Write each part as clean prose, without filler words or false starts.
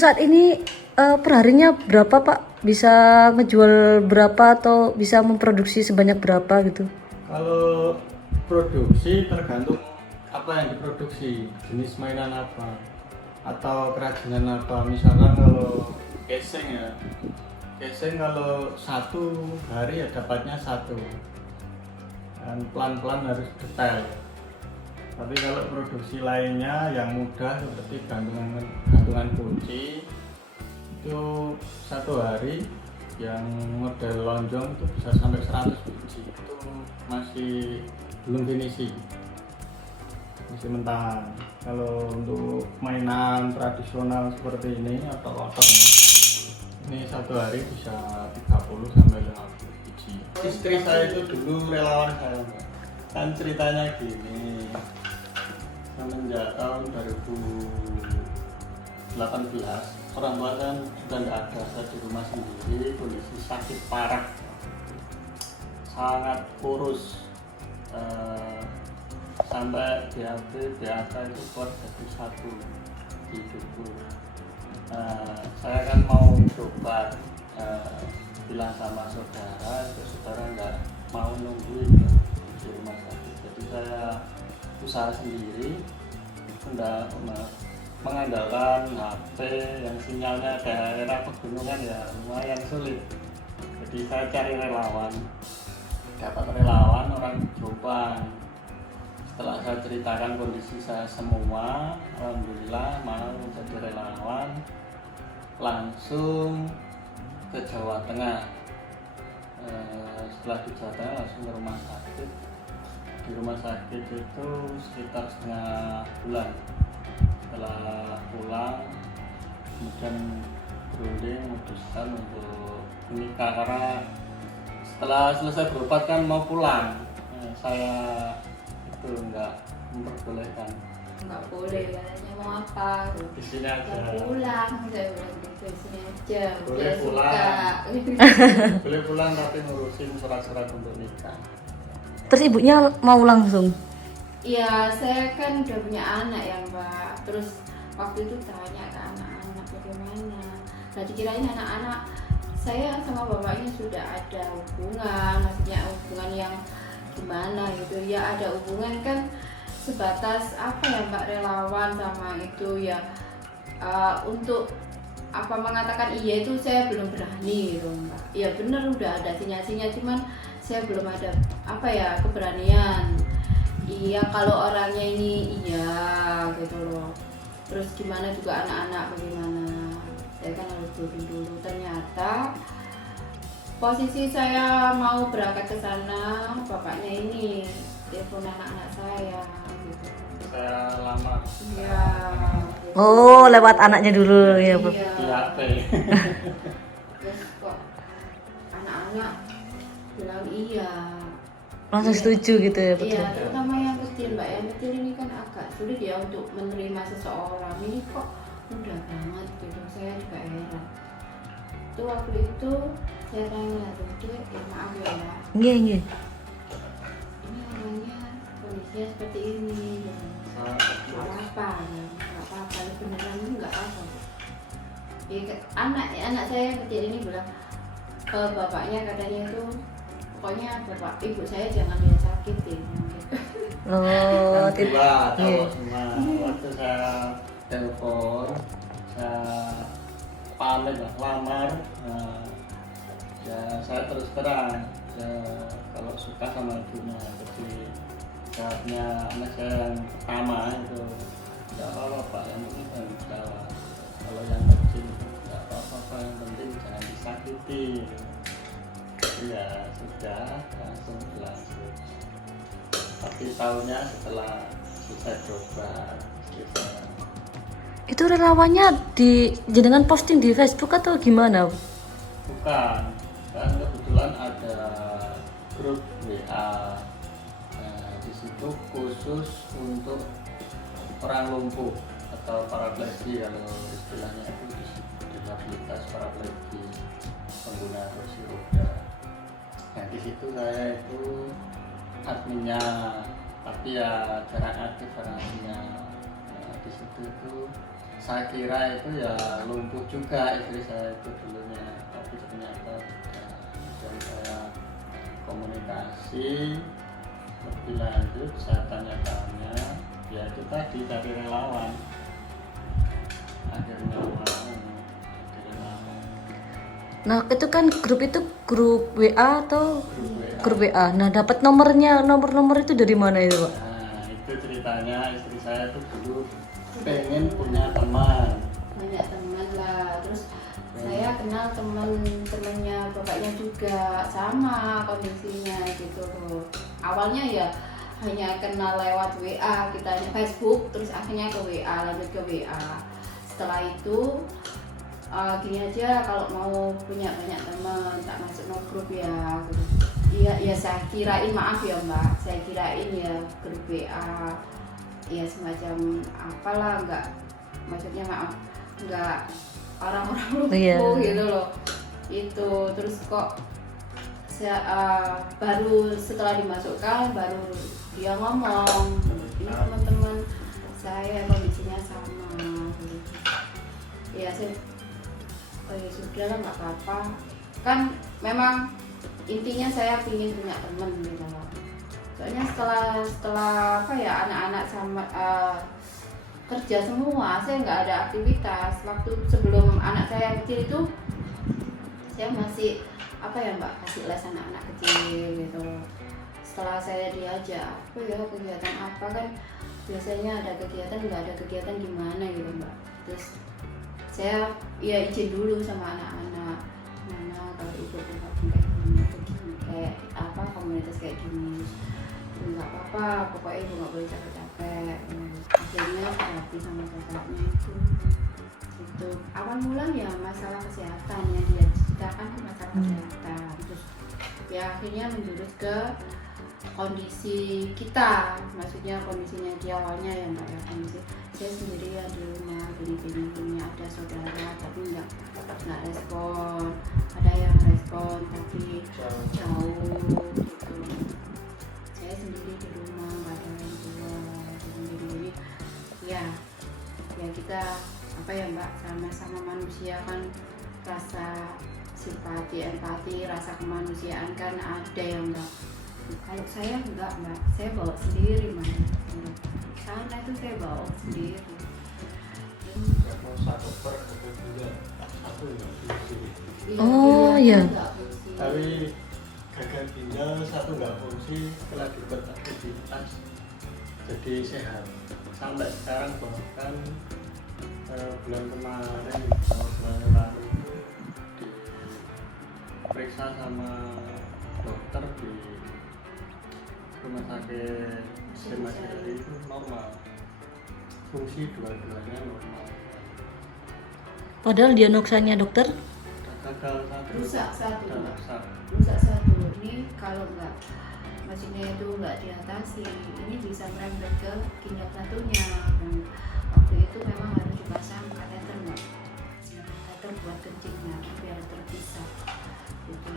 saat ini perharinya berapa Pak? Bisa ngejual berapa atau bisa memproduksi sebanyak berapa gitu? Kalau produksi tergantung apa yang diproduksi, jenis mainan apa atau kerajinan apa. Misalkan kalau casing ya, casing kalau satu hari ya dapatnya satu, dan pelan-pelan harus detail. Tapi kalau produksi lainnya yang mudah seperti gantungan kunci itu satu hari yang model lonjong itu bisa sampai 100 biji, itu masih belum finishing, masih mentah. Kalau untuk mainan tradisional seperti ini atau otak ini satu hari bisa 30 sampai 50 biji. Istri saya itu dulu relawan saya, Mbak. Kan ceritanya gini, semenjak tahun 2018 orang tua kan sudah nggak ada, saya di rumah sendiri, kondisi sakit parah, sangat kurus, sampai BAB, BAK itu kuat jadi satu di tubuh. Saya kan mau coba, bilang sama saudara, saudara nggak mau nungguin di rumah sakit, jadi saya usaha sendiri, mengandalkan HP yang sinyalnya daerah pegunungan ya lumayan sulit. Jadi saya cari relawan, dapat relawan orang Jombang. Setelah saya ceritakan kondisi saya semua, alhamdulillah mau menjadi relawan, langsung ke Jawa Tengah. Setelah di Jawa Tengah langsung ke rumah sakit. Di rumah sakit itu sekitar setengah bulan. Setelah pulang, kemudian berunding memutuskan untuk menikah, karena setelah selesai berobat kan mau pulang. Saya itu nggak memperbolehkan. Nggak boleh, katanya mau apa? Di sini aja. Mau pulang, saya bilang gitu, di sini aja. Boleh Dia pulang. suka. Boleh pulang tapi ngurusin surat-surat untuk nikah. Terus ibunya mau langsung? Iya, saya kan udah punya anak ya Mbak. Terus waktu itu tanya ke anak-anak bagaimana. Nah dikirain anak-anak saya sama bapaknya sudah ada hubungan, maksudnya hubungan yang gimana gitu. Ya ada hubungan kan sebatas apa ya Mbak, relawan sama itu ya. Untuk apa mengatakan iya itu saya belum berani gitu Mbak. Ya bener udah ada sinyal-sinyal, cuman saya belum ada apa ya keberanian. Iya kalau orangnya ini iya gitu loh. Terus gimana juga anak-anak bagaimana, saya kan harus dulu. Ternyata posisi saya mau berangkat ke sana, bapaknya ini telepon anak-anak saya gitu. Saya lamar. Iya. Oh, lewat anaknya dulu ya, Bu. Iya. Di HP. Terus kok anak-anak bilang iya. Langsung setuju gitu ya, betul. Iya, terutama yang kecil Mbak. Yang kecil ini kan agak sulit ya untuk menerima seseorang. Ini kok mudah banget gitu, saya juga heran. Itu waktu itu saya tanya tuh, dia maaf ya, Nggih, nggih. ini orangnya kondisinya seperti ini gitu. Nggak apa-apa, nggak apa-apa, ini beneran ini nggak apa-apa. Anak saya yang kecil ini bilang ke bapaknya, katanya itu pokoknya bapak ibu saya jangan dia sakitin gitu. Oh, Tidak, iya. semua. Waktu saya telepon, saya pamit lah, lamar. Ya saya terus terang, ya, kalau suka sama ibunya. Jadi jawabnya anak saya yang pertama itu tidak apa-apa Pak, yang penting kan jawab. Kalau yang kecil tidak apa-apa, yang penting jangan disakiti. Ya sudah, langsung berlanjut. Tapi tahunnya setelah selesai berobat, Itu relawannya jenengan posting di Facebook atau gimana? bukan, kan kebetulan ada grup WA. Nah, di situ khusus untuk orang lumpuh atau paraplegia, kalau istilahnya itu disabilitas paraplegia, pengguna kursi roda. Nah di situ saya itu adminnya, tapi ya jarang aktif orangnya. Nah, di situ itu saya kira itu ya lumpuh juga istri saya itu dulunya, tapi ternyata dan saya komunikasi lebih lanjut, saya tanya-tanya, ya itu tadi dari relawan, akhirnya mau jadi relawan. Nah, itu kan grup WA atau Grup WA. grup WA. Nah, dapat nomor itu dari mana itu, Pak? Nah itu ceritanya istri saya itu dulu pengen punya teman. banyak teman lah, terus saya kenal teman-temannya bapaknya juga sama kondisinya gitu loh. Awalnya ya hanya kenal lewat WA, kita hanya Facebook, terus akhirnya ke WA, lanjut ke WA. Setelah itu gini aja, kalau mau punya banyak teman tak masuk no grup ya gitu. Iya saya kirain, maaf ya Mbak, saya kirain ya grup WA ya semacam apalah, enggak, maksudnya maaf, enggak orang-orang lupa gitu loh. Itu terus kok baru setelah dimasukkan baru dia ngomong, ini teman-teman saya kondisinya sama gitu. Ya saya oh ya sudah lah, nggak apa-apa, kan memang intinya saya ingin punya teman gitu loh. Soalnya setelah apa ya, anak-anak sama kerja semua, saya nggak ada aktivitas. Waktu sebelum anak saya kecil itu saya masih apa ya Mbak, kasih les anak-anak kecil gitu. Setelah saya diajak apa ya kegiatan apa, kan biasanya ada kegiatan, nggak ada kegiatan gimana gitu Mbak. Terus saya ya izin dulu sama anak-anak, mana kalau ikut tempat kayak gini, kayak apa komunitas kayak gini, nggak apa-apa, pokoknya ibu nggak boleh capek-capek. Akhirnya berarti sama kakaknya itu awal mula ya masalah kesehatan yang dia ceritakan, masalah kesehatan. Terus ya akhirnya menjurus ke kondisi kita, maksudnya kondisinya dia awalnya ya Mbak ya, kondisi saya sendirian di rumah gini ada saudara tapi nggak respon, ada yang respon tapi jauh gitu. Saya sendiri di rumah, nggak ada yang keluar sendiri. Ya kita apa ya Mbak, sama-sama manusia kan, rasa simpati, empati, rasa kemanusiaan kan ada ya Mbak. Kalau saya enggak Mbak, saya bawa sendiri Mbak. Sana itu saya bawa sendiri. Mau satu per bulan, satu nggak fungsi. Oh iya. Tapi gagal ginjal satu nggak fungsi, setelah dibuat aktivitas jadi sehat. Sampai sekarang bahkan bulan kemarin sama bulan lalu diperiksa sama dokter di rumah sakit Semasari itu normal, fungsi dua-duanya normal. Padahal diagnosanya dokter Gagal satu, rusak satu dan Mbak. rusak. Rusak satu ini kalau enggak, maksudnya itu enggak diatasi, ini bisa merembet ke ginjal satunya. Dan waktu itu memang harus dipasang kateter Mbak, kateter buat kencingnya biar terpisah itu.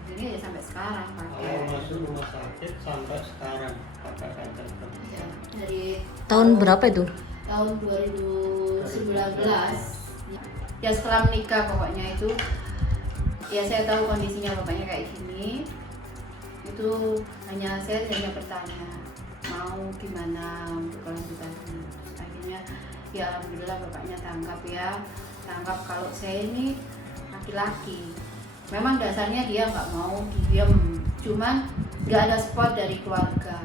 Akhirnya ya sampai sekarang pakai. Kalau masuk rumah sakit sampai sekarang pakai kateter. Ya, dari tahun berapa itu? tahun 2019 ya, setelah menikah pokoknya itu ya saya tahu kondisinya bapaknya kayak gini. Itu saya hanya bertanya mau gimana untuk kelanjutannya. Akhirnya ya alhamdulillah bapaknya tanggap kalau saya ini laki-laki. Memang dasarnya dia nggak mau diem, cuman nggak ada support dari keluarga.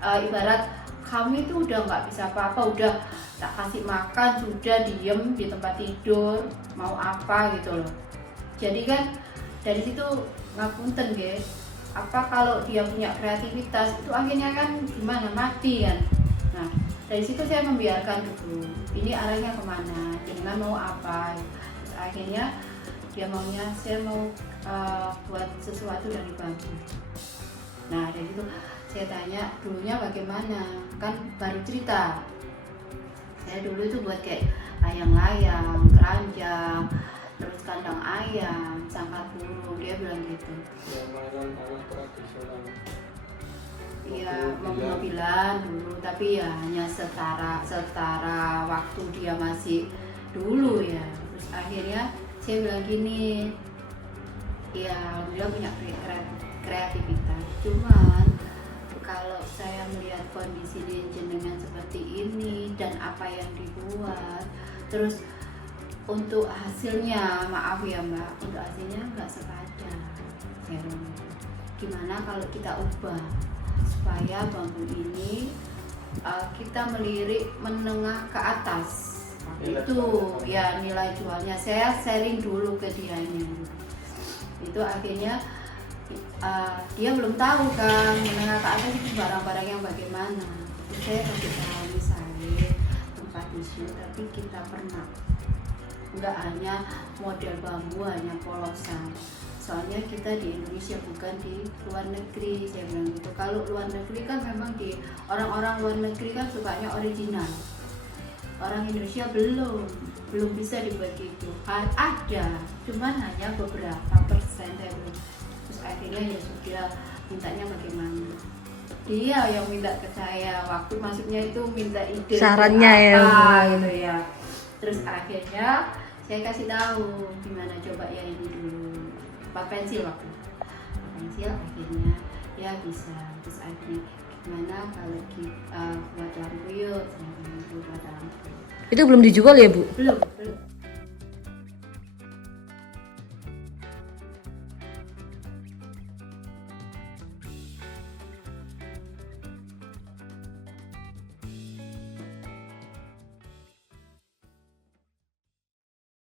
Ibarat kami itu udah nggak bisa apa-apa, udah tak kasih makan sudah diem di tempat tidur, mau apa gitu loh. Jadi kan dari situ ngapunten guys, apa kalau dia punya kreativitas itu akhirnya kan gimana, mati kan. Nah dari situ saya membiarkan dulu, ini arahnya kemana, dengan mau apa. Terus akhirnya dia maunya saya mau buat sesuatu dari bambu. Nah dari situ saya tanya dulunya bagaimana, kan baru cerita. Saya dulu itu buat kayak layang-layang, keranjang, terus kandang ayam, sangkar burung, dia bilang gitu. Ya mainan anak tradisional. ya mobil-mobilan dulu, tapi ya hanya setara waktu dia masih dulu ya. Terus akhirnya saya bilang gini, ya alhamdulillah punya kreativitas, cuman kalau saya melihat kondisi jenengan seperti ini dan apa yang dibuat, terus untuk hasilnya, maaf ya Mbak, untuk hasilnya nggak sepadan. Saya bilang, gimana kalau kita ubah supaya bambu ini kita melirik menengah ke atas. Itu ya nilai jualnya. Saya sharing dulu ke dianya. Itu akhirnya dia belum tahu kan menengah ke atas itu barang-barang yang bagaimana. Saya kasih tahu misalnya tempat tisu, tapi kita pernah nggak hanya model bambu, hanya polosan. Soalnya kita di Indonesia bukan di luar negeri, saya bilang gitu. Kalau luar negeri kan memang di orang-orang luar negeri kan sukanya original. Orang Indonesia belum bisa dibuat gitu. Ada, cuman hanya beberapa persen saya bilang. Terus akhirnya ya sudah, mintanya bagaimana? Dia yang minta ke saya, waktu masuknya itu minta ide Sarannya apa, gitu ya. Terus akhirnya saya kasih tahu gimana, coba ya ini dulu, pakai pensil waktu pensil, akhirnya ya bisa. Terus akhirnya gimana kalau kita buat lampu yuk, buat lampu. Itu belum dijual ya Bu? Belum